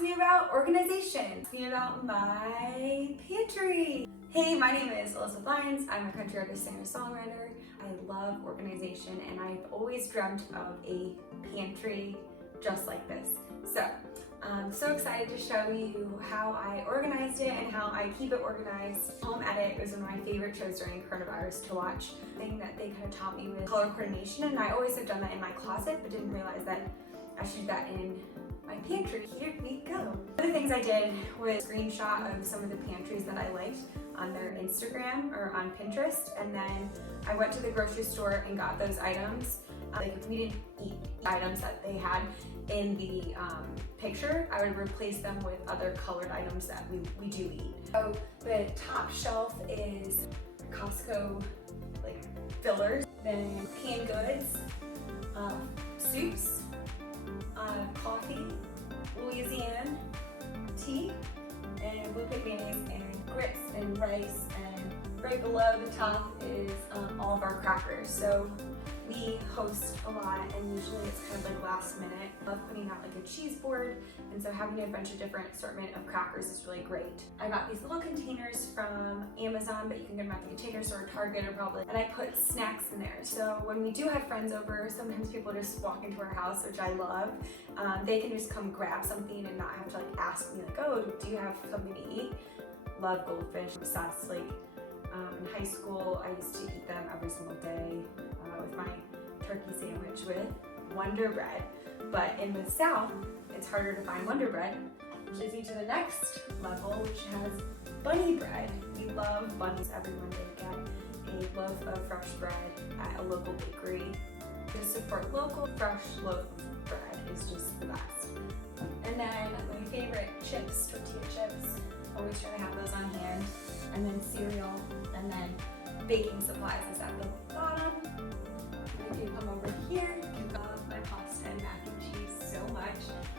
ask me about organization, ask me about my pantry. Hey, my name is Elizabeth Lyons. I'm a country artist, singer, songwriter. I love organization and I've always dreamt of a pantry just like this. So I'm so excited to show you how I organized it and how I keep it organized. Home Edit was one of my favorite shows during coronavirus to watch. The thing that they kind of taught me was color coordination, and I always have done that in my closet but didn't realize that I should do that in my pantry. Here we go. One of the things I did was a screenshot of some of the pantries that I liked on their Instagram or on Pinterest, and then I went to the grocery store and got those items. Like if we didn't eat items that they had in the picture, I would replace them with other colored items that we do eat. So the top shelf is Costco like fillers, then canned goods, soups, coffee, Louisiana tea, and blue pig mayonnaise, and grits and rice, and right below the top is all of our crackers. So we host a lot, and usually it's kind of like last minute. I love putting out like a cheese board, and so having a bunch of different assortment of crackers is really great. I got these little containers from Amazon, but you can get them at the Container Store or Target or probably, and I put snacks in there. So when we do have friends over, sometimes people just walk into our house, which I love. They can just come grab something and not have to like ask me like, oh, do you have something to eat? Love goldfish, obsessed. Like in high school, I used to eat them every single day with my turkey sandwich with Wonder Bread. But in the South, it's harder to find Wonder Bread, which is to the next level, which has bunny bread. We love bunnies. Every Monday get a loaf of fresh bread at a local bakery. To support local, fresh loaf of bread is just the best. And then my favorite chips, tortilla chips, always try to have those on hand. And then cereal, and then baking supplies is at the bottom. If you come over here, I love my pasta and mac and cheese so much.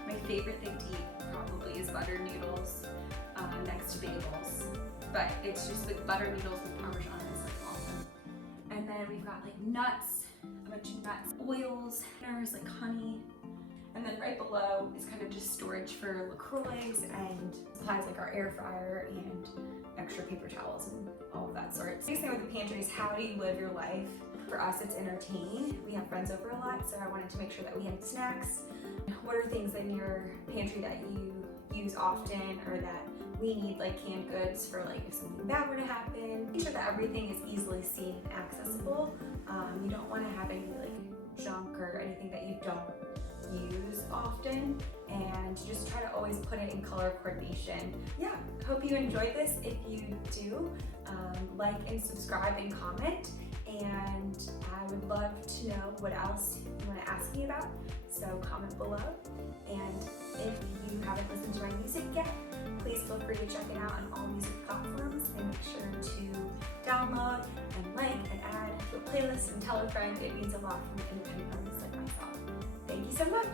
My favorite thing to eat probably is buttered noodles next to bagels. But it's just like buttered noodles with Parmesan is like awesome. And then we've got like nuts, a bunch of nuts, oils, there's like honey. And then right below is kind of just storage for LaCroix and supplies like our air fryer and extra paper towels and all of that sort. The biggest thing with the pantry is how do you live your life? For us, it's entertain. We have friends over a lot, so I wanted to make sure that we had snacks. What are things in your pantry that you use often or that we need, like canned goods for like if something bad were to happen? Make sure that everything is easily seen and accessible. You don't want to have any like junk or anything that you don't use often, and just try to always put it in color coordination. Yeah, hope you enjoyed this. If you do, like and subscribe and comment, and I would love to know what else you want to ask me about, so comment below. And if you haven't listened to my music yet, please feel free to check it out on all music platforms, and make sure to download and like and add to a playlist and tell a friend. It means a lot for independent artists like myself. Thank you so much.